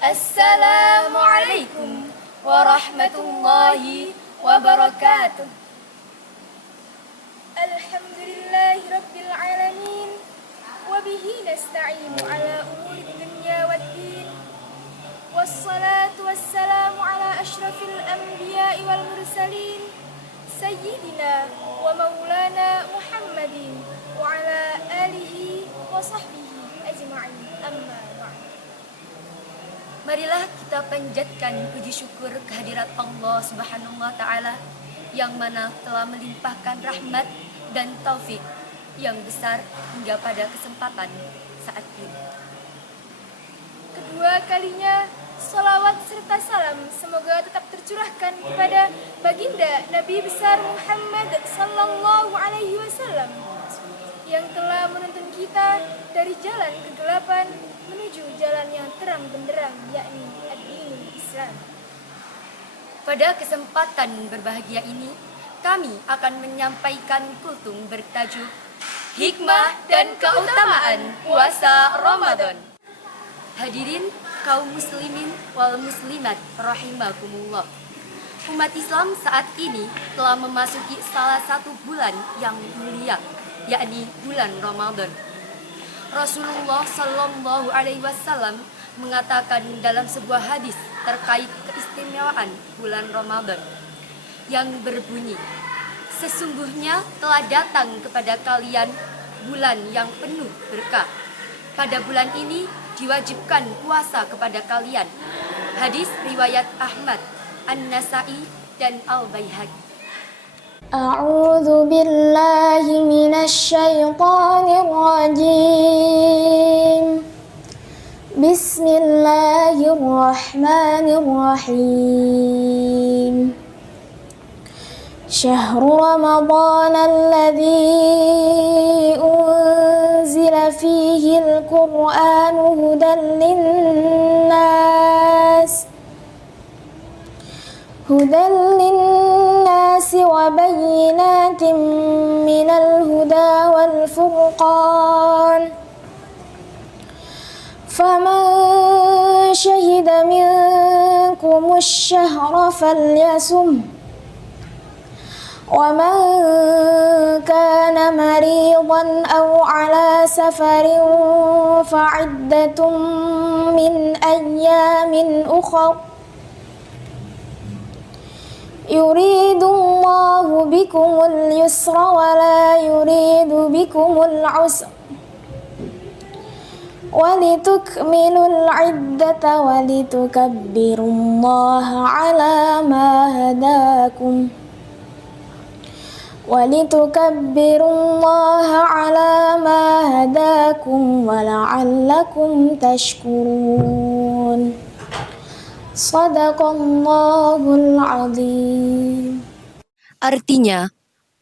Assalamualaikum warahmatullahi wabarakatuh. Alhamdulillahi rabbil alamin. Wabihi nasta'inu ala umuri dunya waddin. Wassalatu wassalamu ala ashrafil anbiya'i wal mursalin, Sayyidina wa maulana Muhammadin wa ala alihi wa sahbihi ajma'in. Amma ba'd. Marilah kita panjatkan puji syukur kehadirat Allah Subhanahu wa Ta'ala yang mana telah melimpahkan rahmat dan taufik yang besar hingga pada kesempatan saat ini. Kedua kalinya, salawat serta salam semoga tetap tercurahkan kepada baginda Nabi besar Muhammad sallallahu alaihi wasallam yang telah menuntun kita dari jalan kegelapan menuju jalan yang terang benderang, yakni ad-dinul Islam. Pada kesempatan berbahagia ini, kami akan menyampaikan kultum bertajuk Hikmah dan Keutamaan Puasa Ramadan. Hadirin kaum muslimin wal muslimat rahimakumullah. Umat Islam saat ini telah memasuki salah satu bulan yang mulia, yakni bulan Ramadan. Rasulullah Shallallahu Alaihi Wasallam mengatakan dalam sebuah hadis terkait keistimewaan bulan Ramadan yang berbunyi, sesungguhnya telah datang kepada kalian bulan yang penuh berkah. Pada bulan ini diwajibkan puasa kepada kalian. Hadis riwayat Ahmad, An-Nasa'i dan Al-Baihaqi. أعوذ بالله من الشيطان الرجيم بسم الله الرحمن الرحيم شهر رمضان الذي أنزل فيه القرآن هدى للناس وبينات من الهدى والفرقان فمن شهد منكم الشهر فليصم ومن كان مريضا أو على سفر فعدة من أيام أخر يريد الله بكم اليسر ولا يريد بكم العسر ولتكملوا العدة ولتكبروا الله على ما هداكم ولعلكم تشكرون Sadaqallahul azim. Artinya,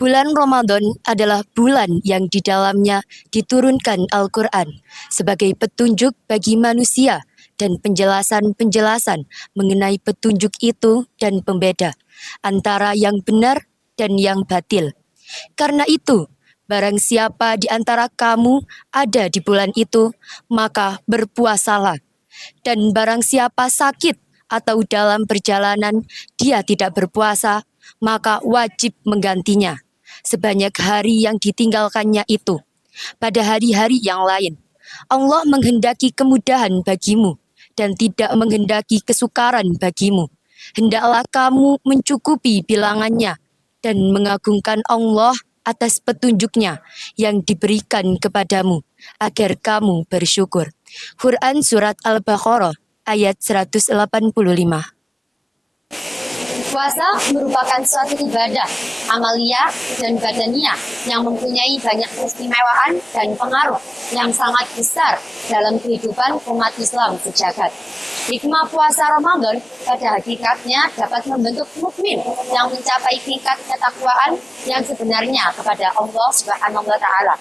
bulan Ramadan adalah bulan yang di dalamnya diturunkan Al-Quran sebagai petunjuk bagi manusia dan penjelasan-penjelasan mengenai petunjuk itu dan pembeda antara yang benar dan yang batil. Karena itu, barang siapa di antara kamu ada di bulan itu, maka berpuasalah. Dan barang siapa sakit atau dalam perjalanan dia tidak berpuasa, maka wajib menggantinya sebanyak hari yang ditinggalkannya itu pada hari-hari yang lain. Allah menghendaki kemudahan bagimu dan tidak menghendaki kesukaran bagimu. Hendaklah kamu mencukupi bilangannya dan mengagungkan Allah atas petunjuknya yang diberikan kepadamu agar kamu bersyukur. Quran Surat Al-Baqarah ayat 185. Puasa merupakan suatu ibadah, amalia dan badaniah yang mempunyai banyak keistimewaan dan pengaruh yang sangat besar dalam kehidupan umat Islam sejagat. Hikmah puasa Ramadan pada hakikatnya dapat membentuk mukmin yang mencapai tingkat ketakwaan yang sebenarnya kepada Allah Subhanahu wa Ta'ala.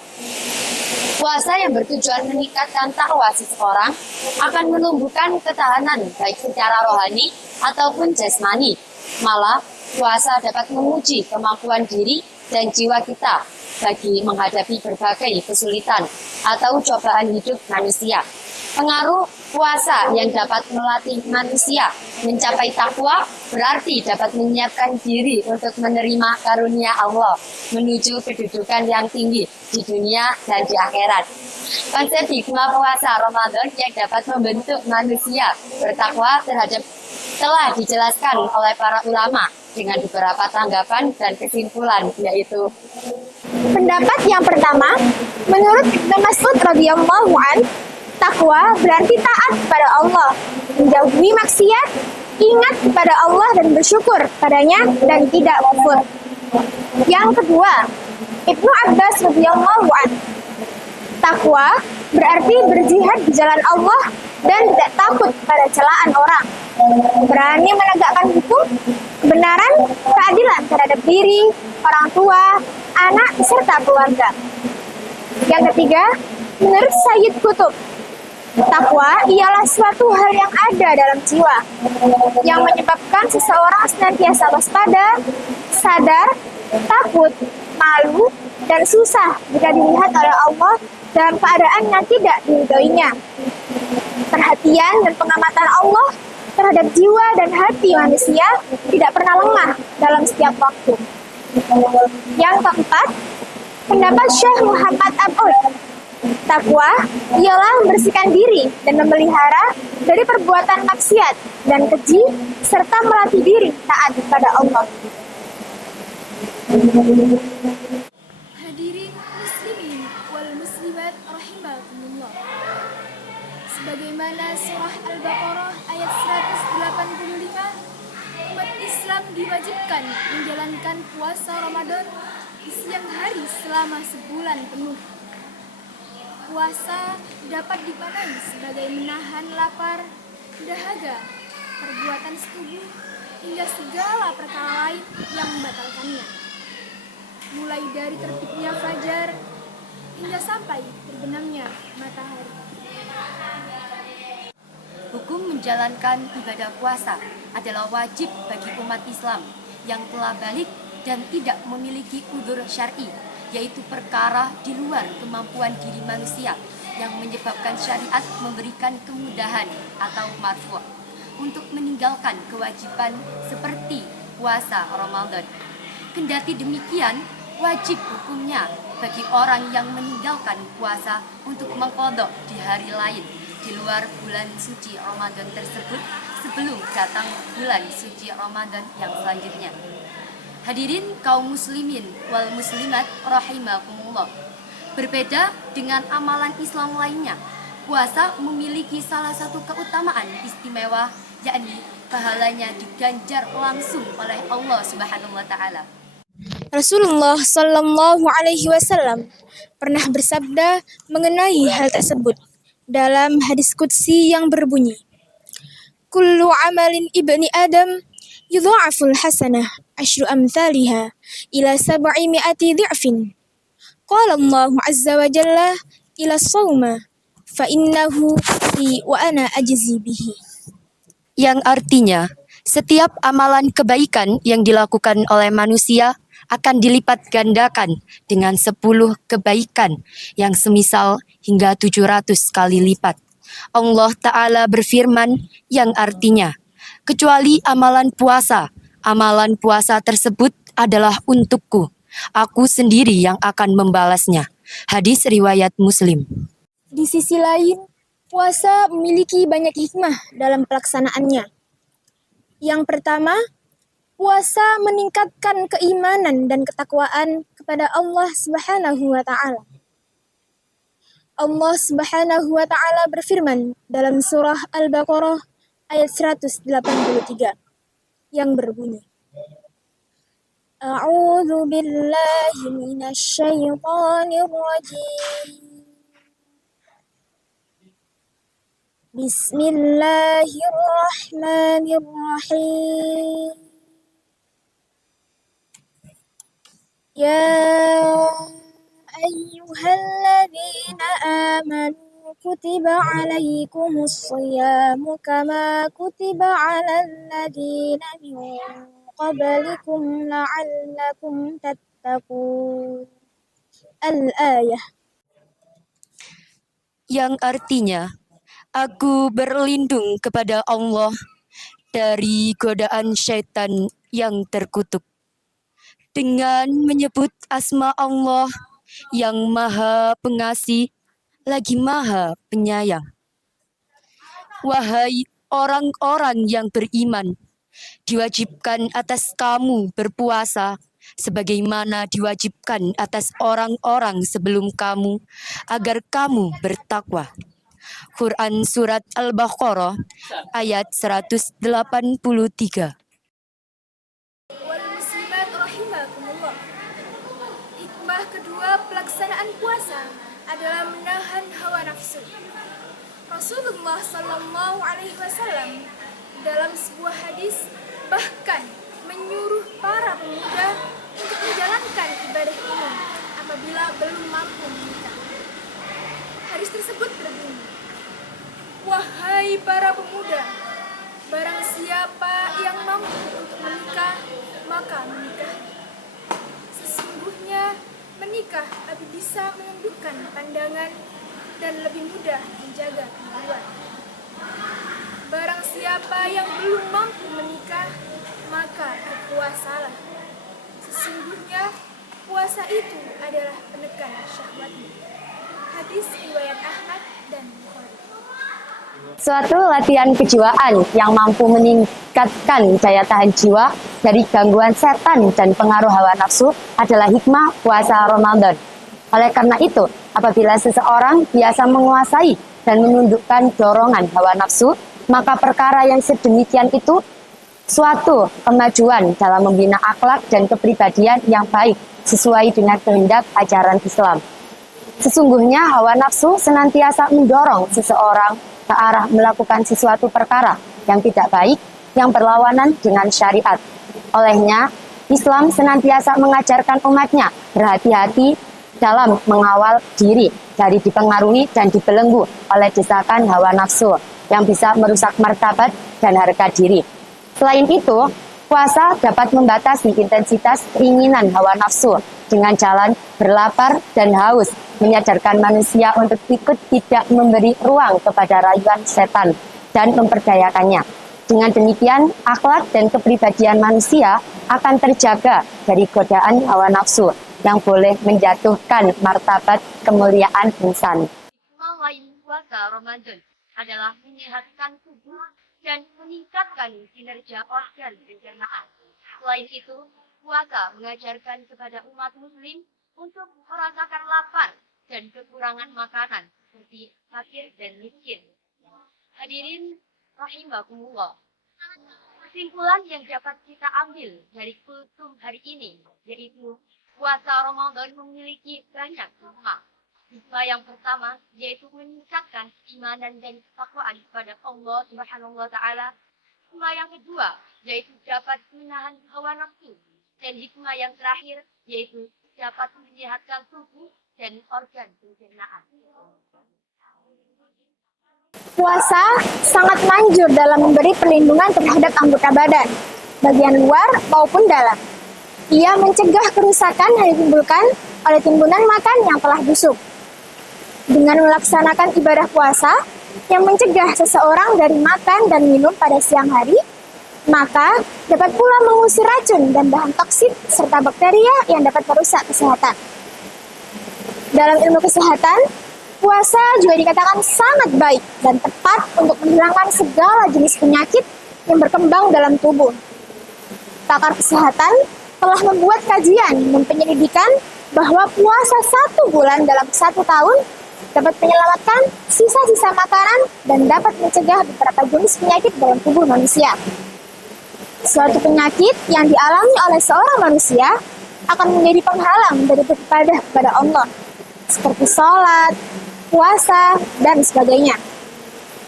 Puasa yang bertujuan meningkatkan takwa seseorang akan menumbuhkan ketahanan baik secara rohani ataupun jasmani. Malah, puasa dapat menguji kemampuan diri dan jiwa kita bagi menghadapi berbagai kesulitan atau cobaan hidup manusia. Pengaruh puasa yang dapat melatih manusia mencapai takwa berarti dapat menyiapkan diri untuk menerima karunia Allah menuju kedudukan yang tinggi di dunia dan di akhirat. Konsep hikmah puasa Ramadan yang dapat membentuk manusia bertakwa terhadap telah dijelaskan oleh para ulama dengan beberapa tanggapan dan kesimpulan, yaitu Pendapat yang pertama, menurut Ibnu Mas'ud radhiyallahu an, takwa berarti taat kepada Allah, menjauhi maksiat, ingat kepada Allah dan bersyukur padanya dan tidak kufur. Yang kedua, Ibnu Abbas radhiyallahu an, takwa berarti berjihad di jalan Allah dan tidak takut pada celaan orang, berani menegakkan hukum, kebenaran, keadilan terhadap diri, orang tua, anak, serta keluarga. Yang ketiga, menurut Sayyid Qutb, takwa ialah suatu hal yang ada dalam jiwa, yang menyebabkan seseorang senantiasa waspada, sadar, takut, malu, dan susah jika dilihat oleh Allah dalam keadaan yang tidak diridhoinya. Perhatian dan pengamatan Allah terhadap jiwa dan hati manusia tidak pernah lengah dalam setiap waktu. Yang keempat, pendapat Syekh Muhammad Abud, takwa ialah membersihkan diri dan memelihara dari perbuatan maksiat dan keji serta melatih diri taat kepada Allah. Hadirin muslimin wal muslimat rahimakumullah. Sebagaimana surah Al-Baqarah ayat 185, umat Islam diwajibkan menjalankan puasa Ramadan di siang hari selama sebulan penuh. Puasa dapat dipandang sebagai menahan lapar, dahaga, perbuatan setubuh, hingga segala perkara lain yang membatalkannya. Mulai dari terbitnya fajar hingga sampai terbenamnya matahari. hukum menjalankan ibadah puasa adalah wajib bagi umat Islam yang telah balik dan tidak memiliki udzur syar'i, yaitu perkara di luar kemampuan diri manusia yang menyebabkan syariat memberikan kemudahan atau marfu' untuk meninggalkan kewajiban seperti puasa Ramadan. Kendati demikian, wajib hukumnya bagi orang yang meninggalkan puasa untuk mengqadha di hari lain di luar bulan suci Ramadan tersebut sebelum datang bulan suci Ramadan yang selanjutnya. Hadirin kaum muslimin wal muslimat rahimakumullah. Berbeda dengan amalan Islam lainnya, puasa memiliki salah satu keutamaan istimewa, yakni pahalanya diganjar langsung oleh Allah Subhanahu wa taala. Rasulullah Shallallahu Alaihi Wasallam pernah bersabda mengenai hal tersebut dalam hadis qudsi yang berbunyi, "Kullu amalin ibni Adam yudha'aful hasanah asyru amthaliha ila sab'i mi'ati dhi'fin. Qala Allah azza wa jalla ila sawma fa innahu li wa ana ajzi bihi." Yang artinya, setiap amalan kebaikan yang dilakukan oleh manusia akan dilipat gandakan dengan 10 kebaikan yang semisal hingga 700 kali lipat. Allah Ta'ala berfirman yang artinya, kecuali amalan puasa tersebut adalah untukku. Aku sendiri yang akan membalasnya. Hadis riwayat Muslim. Di sisi lain, puasa memiliki banyak hikmah dalam pelaksanaannya. Yang pertama, puasa meningkatkan keimanan dan ketakwaan kepada Allah Subhanahu wa taala. Allah Subhanahu wa taala berfirman dalam surah Al-Baqarah ayat 183 yang berbunyi, A'udzu billahi minasy syaithanir rajim. Bismillahirrahmanirrahim. يا أيها الذين آمنوا كتب عليكم الصيام كما كتب على الذين من قبلكم لعلكم تتقون. Al-Ayah. Yang artinya, Aku berlindung kepada Allah dari godaan syaitan yang terkutuk. Dengan menyebut asma Allah yang Maha Pengasih lagi Maha Penyayang. Wahai orang-orang yang beriman, diwajibkan atas kamu berpuasa sebagaimana diwajibkan atas orang-orang sebelum kamu agar kamu bertakwa. Quran Surat Al-Baqarah ayat 183. Wal muslimat rahimakumullah. Hikmah kedua pelaksanaan puasa adalah menahan hawa nafsu. Rasulullah Shallallahu Alaihi Wasallam dalam sebuah hadis bahkan menyuruh para pemuda untuk menjalankan ibadah umum apabila belum mampu menikah. Hadis tersebut berbunyi, wahai para pemuda, barang siapa yang mampu untuk menikah, maka menikah. Sesungguhnya menikah lebih bisa menundukkan pandangan dan lebih mudah menjaga kemaluan. Barang siapa yang belum mampu menikah, maka berpuasalah. Sesungguhnya puasa itu adalah penekan syahwatnya. Hadis riwayat Ahmad dan Bukhari. Suatu latihan kejiwaan yang mampu meningkatkan daya tahan jiwa dari gangguan setan dan pengaruh hawa nafsu adalah hikmah puasa Ramadan. Oleh karena itu, apabila seseorang biasa menguasai dan menundukkan dorongan hawa nafsu, maka perkara yang sedemikian itu suatu kemajuan dalam membina akhlak dan kepribadian yang baik sesuai dengan kehendak ajaran Islam. Sesungguhnya hawa nafsu senantiasa mendorong seseorang ke arah melakukan sesuatu perkara yang tidak baik, yang berlawanan dengan syariat. Olehnya, Islam senantiasa mengajarkan umatnya berhati-hati dalam mengawal diri dari dipengaruhi dan dibelenggu oleh desakan hawa nafsu yang bisa merusak martabat dan harga diri. Selain itu, puasa dapat membatasi intensitas keinginan hawa nafsu dengan jalan berlapar dan haus, menyadarkan manusia untuk ikut tidak memberi ruang kepada rayuan setan dan memperdayakannya. Dengan demikian, akhlak dan kepribadian manusia akan terjaga dari godaan hawa nafsu yang boleh menjatuhkan martabat kemuliaan insan. Hikmah lain puasa Ramadan adalah menyehatkan tubuh dan meningkatkan kinerja organ pencernaan. Selain itu, puasa mengajarkan kepada umat muslim untuk merasakan lapar dan kekurangan makanan seperti fakir dan miskin. Hadirin rahimakumullah. Kesimpulan yang dapat kita ambil dari kultum hari ini yaitu puasa Ramadan memiliki banyak hikmah. Hikmah yang pertama yaitu meningkatkan keimanan dan ketakwaan kepada Allah Subhanahu wa taala. Hikmah yang kedua yaitu dapat menahan hawa nafsu. Dan hikmah yang terakhir yaitu dapat menyehatkan tubuh dan organ pencernaan. Puasa sangat manjur dalam memberi perlindungan terhadap anggota badan, bagian luar maupun dalam. Ia mencegah kerusakan yang ditimbulkan oleh timbunan makan yang telah busuk. Dengan melaksanakan ibadah puasa yang mencegah seseorang dari makan dan minum pada siang hari, maka dapat pula mengusir racun dan bahan toksik serta bakteria yang dapat merusak kesehatan. Dalam ilmu kesehatan, puasa juga dikatakan sangat baik dan tepat untuk menghilangkan segala jenis penyakit yang berkembang dalam tubuh. Pakar kesehatan telah membuat kajian dan penyelidikan bahwa puasa 1 bulan dalam 1 tahun dapat menyelamatkan sisa-sisa makanan dan dapat mencegah beberapa jenis penyakit dalam tubuh manusia. Suatu penyakit yang dialami oleh seorang manusia akan menjadi penghalang dari beribadah kepada Allah, seperti sholat, puasa, dan sebagainya.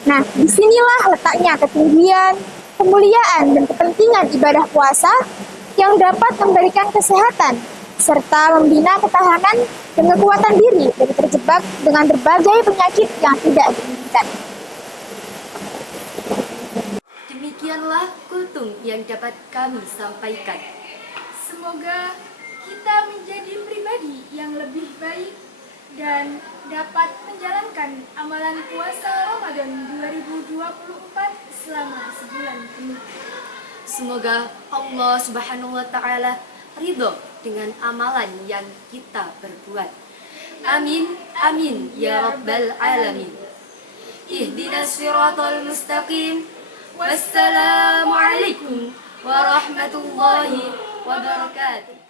Nah, disinilah letaknya ketinggian, kemuliaan, dan kepentingan ibadah puasa yang dapat memberikan kesehatan, serta membina ketahanan dan kekuatan diri dari terjebak dengan berbagai penyakit yang tidak diinginkan. Demikianlah kultum yang dapat kami sampaikan. Semoga kita menjadi pribadi yang lebih baik dan dapat menjalankan amalan puasa Ramadan 2024 selama sebulan penuh. Semoga Allah Subhanahu wa taala ridho dengan amalan yang kita berbuat. Amin amin ya rabbal alamin. Ihdinas siratal mustaqim. Wassalamualaikum warahmatullahi wabarakatuh.